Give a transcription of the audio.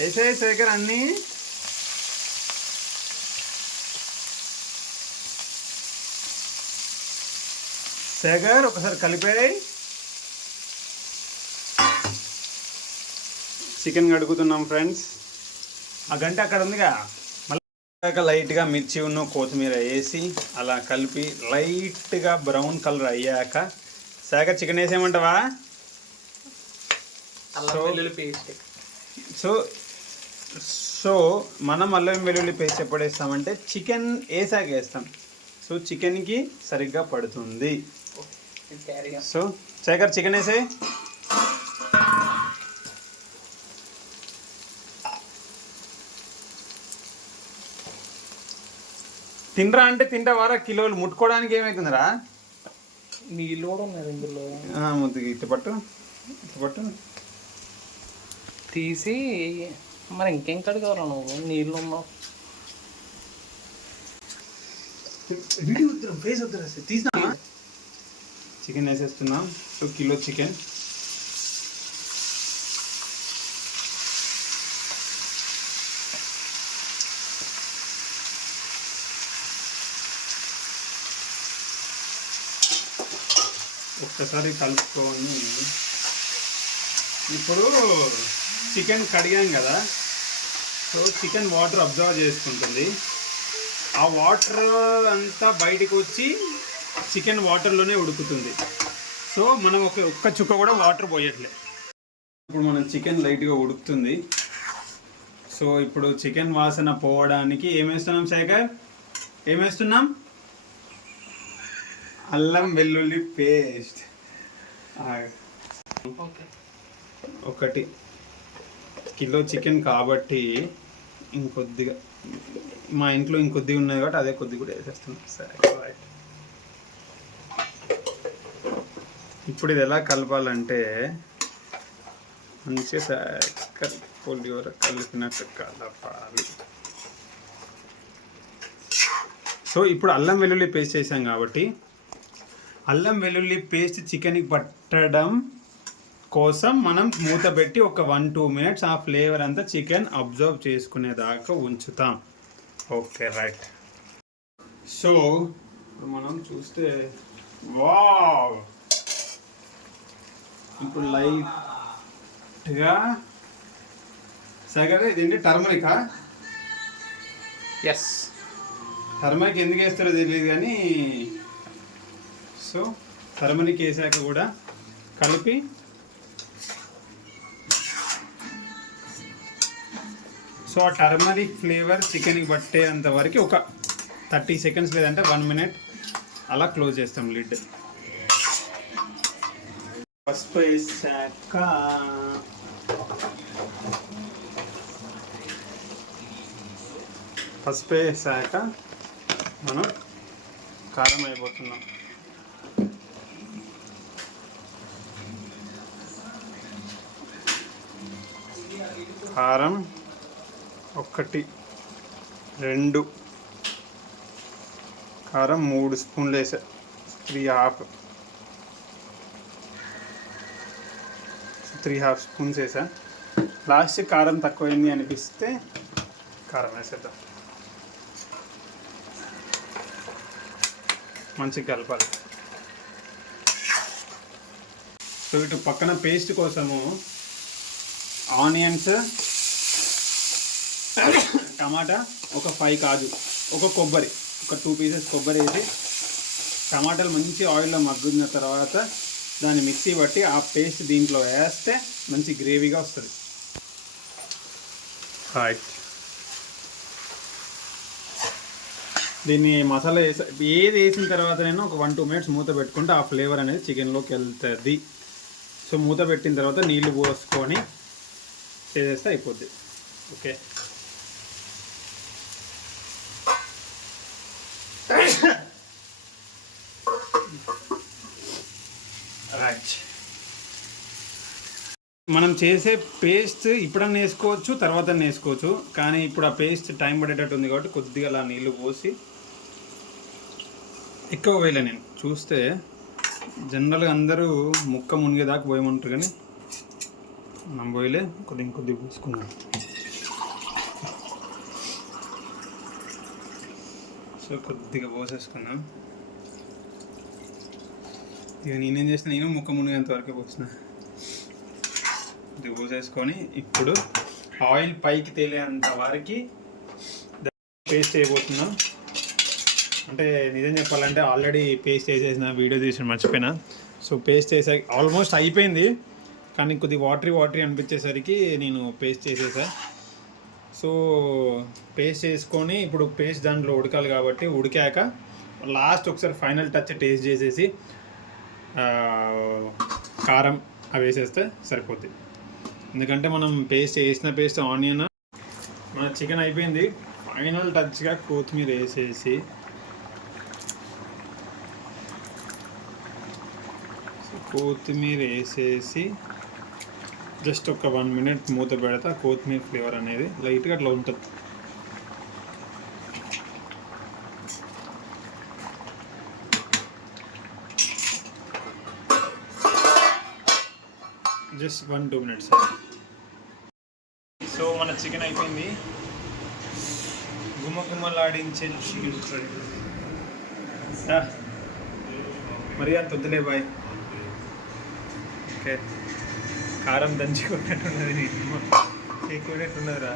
వేసేయి శేఖర్ అన్నీ. శేఖర్ ఒకసారి కలిపేయి. Chicken కడుగుతున్నాం friends. ఆ గంట అక్కడ ఉందిగా. మళ్ళీ లైట్గా మిర్చి ఉన్న కొత్తిమీర వేసి అలా కలిపి లైట్గా బ్రౌన్ కలర్ అయ్యాక శేఖర్ చికెన్ వేసేయమంటావా? సో మనం అల్లం వెల్లుల్లి పేస్ట్ ఎప్పుడు వేస్తామంటే చికెన్ వేసాక వేస్తాం. సో చికెన్కి సరిగ్గా పడుతుంది. సో శేఖర్ చికెన్ వేసేయి. తినరా అంటే తింటావారా? కిలోలు ముట్టుకోవడానికి ఏమవుతుందిరా? నీళ్ళు కూడా ఉన్నాయి ఇందులో. ఇటుపట్టు తీసి మరి ఇంకేం కడగలరా నువ్వు? నీళ్ళు ఉన్నావు. తీసినా చికెన్ వేసేస్తున్నాం. So kilo chicken. ఒక్కసారి కలుపుకొని ఇప్పుడు చికెన్ కడిగాం కదా. సో చికెన్ వాటర్ అబ్జర్వ్ చేసుకుంటుంది. ఆ వాటర్ అంతా బయటకు వచ్చి చికెన్ వాటర్లోనే ఉడుకుతుంది. సో మనం ఒక్క చుక్క కూడా వాటర్ పోయట్లే. ఇప్పుడు మనం చికెన్ లైట్గా ఉడుకుతుంది. సో ఇప్పుడు చికెన్ వాసన పోవడానికి ఏమేస్తున్నాం శేఖర్? ఏమేస్తున్నాం? అల్లం వెల్లుల్లి పేస్ట్. 1 కిలో చికెన్ కాబట్టి ఇంకొద్దిగా, మా ఇంట్లో ఇంకొద్దిగా ఉన్నాయి కాబట్టి అదే కొద్దిగా కూడా వేసేస్తున్నాం. సరే రైట్. ఇప్పుడు ఇది ఎలా కలపాలంటే మంచిగా పులిహోర కలిపినట్టు కలపాలి. సో ఇప్పుడు అల్లం వెల్లుల్లి పేస్ట్ చేసాం కాబట్టి అల్లం వెల్లుల్లి పేస్ట్ చికెన్కి పట్టడం కోసం మనం మూత పెట్టి ఒక 1-2 మినిట్స్ ఆ ఫ్లేవర్ అంతా చికెన్ అబ్జర్వ్ చేసుకునేదాకా ఉంచుతాం. Okay right. సో ఇప్పుడు మనం చూస్తే వావ్, ఇప్పుడు లైట్గా సగరే ఇదేంటి టర్మరికా? ఎస్, టర్మరిక్ ఎందుకు వేస్తారో తెలియదు కానీ సో టర్మరిక్ వేసాక కూడా కలిపి సో ఆ టర్మరిక్ ఫ్లేవర్ చికెన్కి పట్టేంత వరకు ఒక 30 సెకండ్స్ లేదంటే 1 మినిట్ అలా క్లోజ్ చేస్తాం లిడ్. పసుపు వేసాక మనం కారం అయిపోతున్నాం. కారం 1, 2, కారం 3 స్పూన్లు వేసా. 3.5 స్పూన్స్ వేసా. లాస్ట్ కారం తక్కువైంది అనిపిస్తే కారం వేసేద్దాం. మంచిగా కలపాలి. సో ఇటు పక్కన పేస్ట్ కోసము ఆనియన్స్, టమాటా, ఒక 5 కాజు, ఒక కొబ్బరి, ఒక 2 పీసెస్ కొబ్బరి వేసి టమాటాలు మంచి ఆయిల్లో మగ్గిన తర్వాత దాన్ని మిక్సీ పట్టి ఆ పేస్ట్ దీంట్లో వేస్తే మంచి గ్రేవీగా వస్తుంది. రైట్. దీన్ని మసాలా ఏది వేసిన తర్వాత నేను ఒక 1-2 మినిట్స్ మూత పెట్టుకుంటే ఆ ఫ్లేవర్ అనేది చికెన్లోకి వెళ్తుంది. సో మూత పెట్టిన తర్వాత నీళ్లు పోసుకొని చేసేస్తే అయిపోద్ది. ఓకే. రైట్. మనం చేసే పేస్ట్ ఇప్పుడన్నా వేసుకోవచ్చు, తర్వాత వేసుకోవచ్చు. కానీ ఇప్పుడు ఆ పేస్ట్ టైం పడేటట్టు ఉంది కాబట్టి కొద్దిగా అలా నీళ్ళు పోసి, ఎక్కువ వేయలే. నేను చూస్తే జనరల్గా అందరూ ముక్క మునిగేదాకా పోయమంటారు కానీ మనం పోయలే, ఇంకొద్ది పోసుకున్నాను. సో కొద్దిగా పోసేసుకున్నాం. ఇక నేనేం చేసిన, నేను ముక్క మునిగేంత వరకు పోసిన. ఇది పోసేసుకొని ఇప్పుడు ఆయిల్ పైకి తేలేంత వరకు పేస్ట్ చేయబోతున్నాం. అంటే నిజం చెప్పాలంటే ఆల్రెడీ పేస్ట్ చేసేసిన, వీడియో తీసి మర్చిపోయినా. సో పేస్ట్ చేసా, ఆల్మోస్ట్ అయిపోయింది, కానీ కొద్దిగా వాటరీ అనిపించేసరికి నేను పేస్ట్ చేసేసా. సో పేస్ట్ చేసుకొని ఇప్పుడు పేస్ట్ దాంట్లో ఉడకాలి కాబట్టి ఉడికాక లాస్ట్ ఒకసారి ఫైనల్ టచ్ టేస్ట్ చేసేసి కారం అవి వేసేస్తే సరిపోద్ది. ఎందుకంటే మనం పేస్ట్ ఆనియన్, మన చికెన్ అయిపోయింది. ఫైనల్ టచ్గా కొత్తిమీర వేసేసి జస్ట్ ఒక 1 minute మూత పెడతా. కొత్తిమీర ఫ్లేవర్ అనేది లైట్గా అట్లా ఉంటుంది. Just 1-2 minutes. సో మన చికెన్ అయిపోయింది. గుమ్మలాడించే చికెన్ ఫ్రై. మరి అంత వద్దులే బాయ్. ఓకే, కారం దంచి కొట్టినట్టున్నది, కొట్టినట్టున్నదిరా.